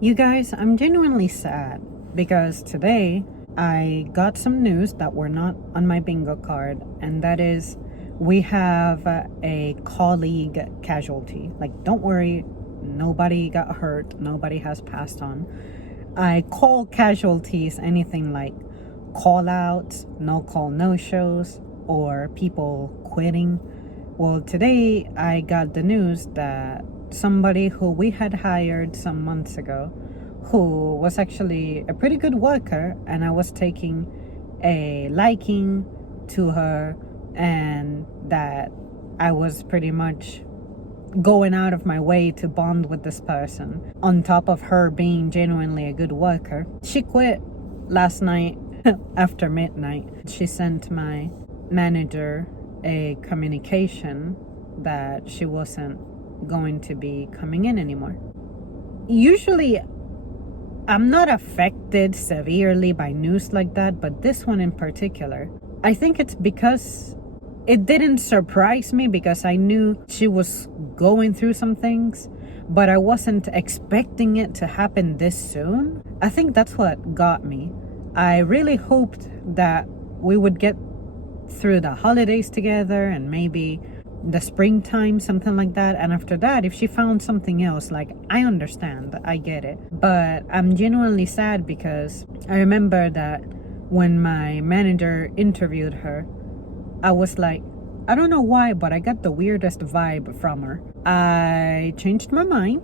You guys, I'm genuinely sad because today I got some news that were not on my bingo card, and that is we have a colleague casualty. Like, don't worry, nobody got hurt, nobody has passed on. I call casualties anything like call outs, no call no shows, or people quitting. Well, today I got the news that somebody who we had hired some months ago, who was actually a pretty good worker, and I was taking a liking to her, and that I was pretty much going out of my way to bond with this person, on top of her being genuinely a good worker. She quit last night after midnight. She sent my manager a communication that she wasn't going to be coming in anymore. Usually, I'm not affected severely by news like that, but this one in particular, I think it's because it didn't surprise me because I knew she was going through some things, but I wasn't expecting it to happen this soon. I think that's what got me. I really hoped that we would get through the holidays together and maybe the springtime, something like that. And after that, if she found something else, like, I understand, I get it. But I'm genuinely sad because I remember that when my manager interviewed her, I was like, I don't know why, but I got the weirdest vibe from her. I changed my mind.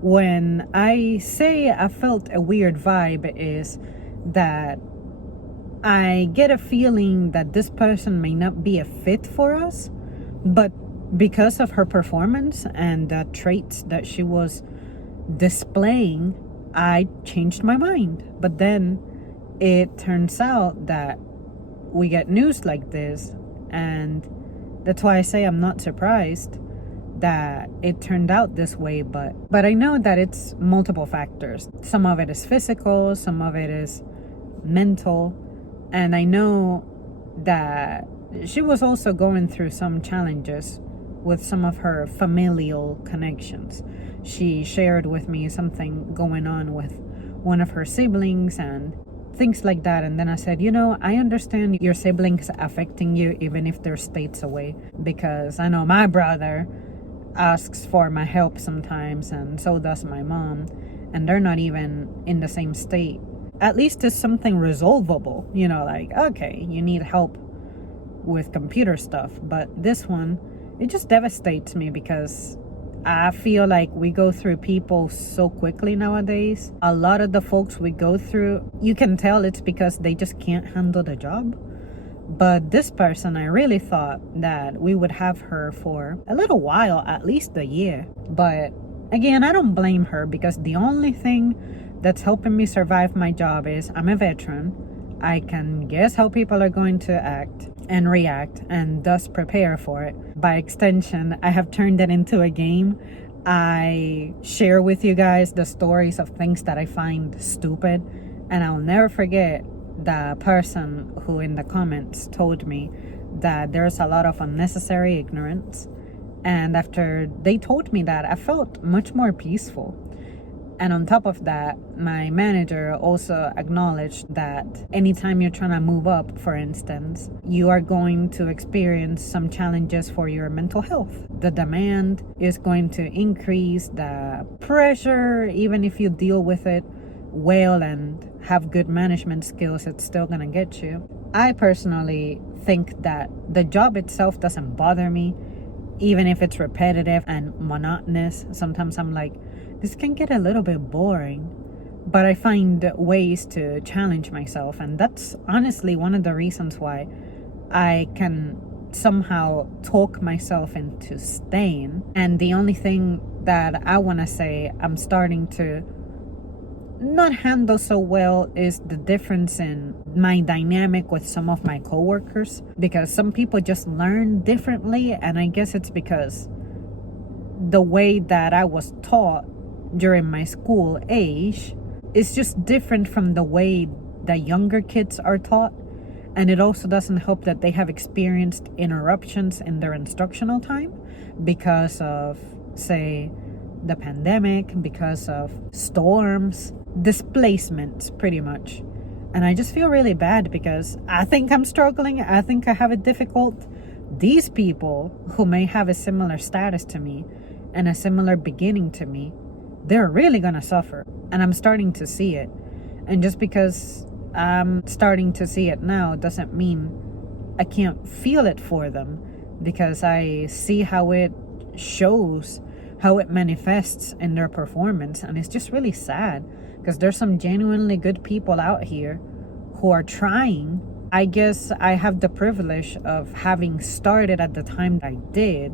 When I say I felt a weird vibe, is that I get a feeling that this person may not be a fit for us, but because of her performance and the traits that she was displaying, I changed my mind. But then it turns out that we get news like this, and that's why I say I'm not surprised that it turned out this way, but I know that it's multiple factors. Some of it is physical, some of it is mental, and I know that she was also going through some challenges with some of her familial connections. She shared with me something going on with one of her siblings and things like that. And then I said, I understand your siblings affecting you even if they're states away, because I know my brother asks for my help sometimes, and so does my mom, and they're not even in the same state. At least it's something resolvable, like, okay, you need help with computer stuff. But this one, it just devastates me because I feel like we go through people so quickly nowadays. A lot of the folks we go through, you can tell it's because they just can't handle the job. But this person, I really thought that we would have her for a little while, at least a year. But again, I don't blame her, because the only thing that's helping me survive my job is I'm a veteran. I can guess how people are going to act and react, and thus prepare for it. By extension, I have turned it into a game. I share with you guys the stories of things that I find stupid, and I'll never forget the person who in the comments told me that there's a lot of unnecessary ignorance. And after they told me that, I felt much more peaceful. And on top of that, my manager also acknowledged that anytime you're trying to move up, for instance, you are going to experience some challenges for your mental health. The demand is going to increase, the pressure, even if you deal with it well and have good management skills, it's still gonna get you. I personally think that the job itself doesn't bother me, even if it's repetitive and monotonous. Sometimes I'm like, this can get a little bit boring, but I find ways to challenge myself, and that's honestly one of the reasons why I can somehow talk myself into staying. And the only thing that I want to say I'm starting to not handle so well is the difference in my dynamic with some of my coworkers, because some people just learn differently, and I guess it's because the way that I was taught during my school age is just different from the way the younger kids are taught. And it also doesn't help that they have experienced interruptions in their instructional time because of, say, the pandemic, because of storms, displacements, pretty much. And I just feel really bad because I think I'm struggling. I think I have it difficult. These people who may have a similar status to me and a similar beginning to me, they're really gonna suffer. And I'm starting to see it. And just because I'm starting to see it now doesn't mean I can't feel it for them, because I see how it shows, how it manifests in their performance. And it's just really sad because there's some genuinely good people out here who are trying. I guess I have the privilege of having started at the time I did,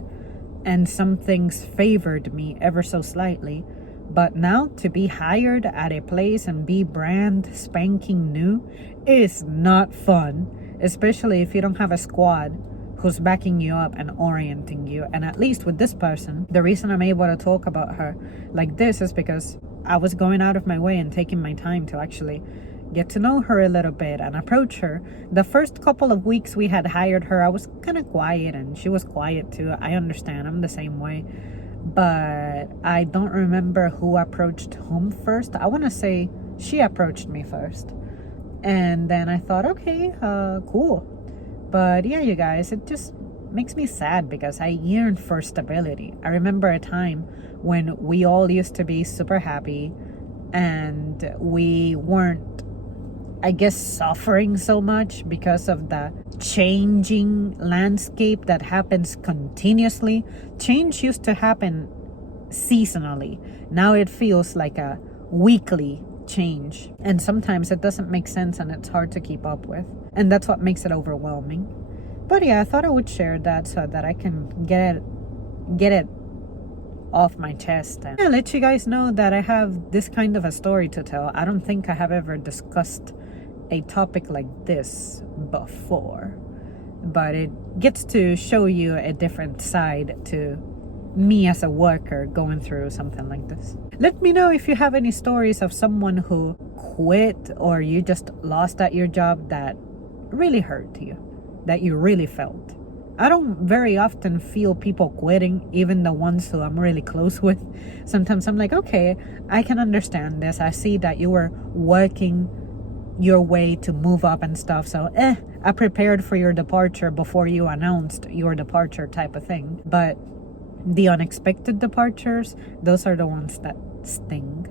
and some things favored me ever so slightly. But now to be hired at a place and be brand spanking new is not fun, especially if you don't have a squad who's backing you up and orienting you. And at least with this person, the reason I'm able to talk about her like this is because I was going out of my way and taking my time to actually get to know her a little bit and approach her. The first couple of weeks we had hired her, I was kind of quiet and she was quiet too. I understand, I'm the same way. But I don't remember who approached whom first. I want to say she approached me first. And then I thought, okay, cool. But yeah, you guys, it just makes me sad because I yearned for stability. I remember a time when we all used to be super happy and we weren't, I guess, suffering so much because of the changing landscape that happens continuously. Change used to happen seasonally. Now it feels like a weekly change. And sometimes it doesn't make sense and it's hard to keep up with. And that's what makes it overwhelming. But yeah, I thought I would share that so that I can get it off my chest. And I'll let you guys know that I have this kind of a story to tell. I don't think I have ever discussed a topic like this before, but it gets to show you a different side to me as a worker going through something like this. Let me know if you have any stories of someone who quit or you just lost at your job that really hurt you, that you really felt. I don't very often feel people quitting, even the ones who I'm really close with. Sometimes I'm like, okay, I can understand this. I see that you were working your way to move up and stuff, so I prepared for your departure before you announced your departure, type of thing. But the unexpected departures, those are the ones that sting.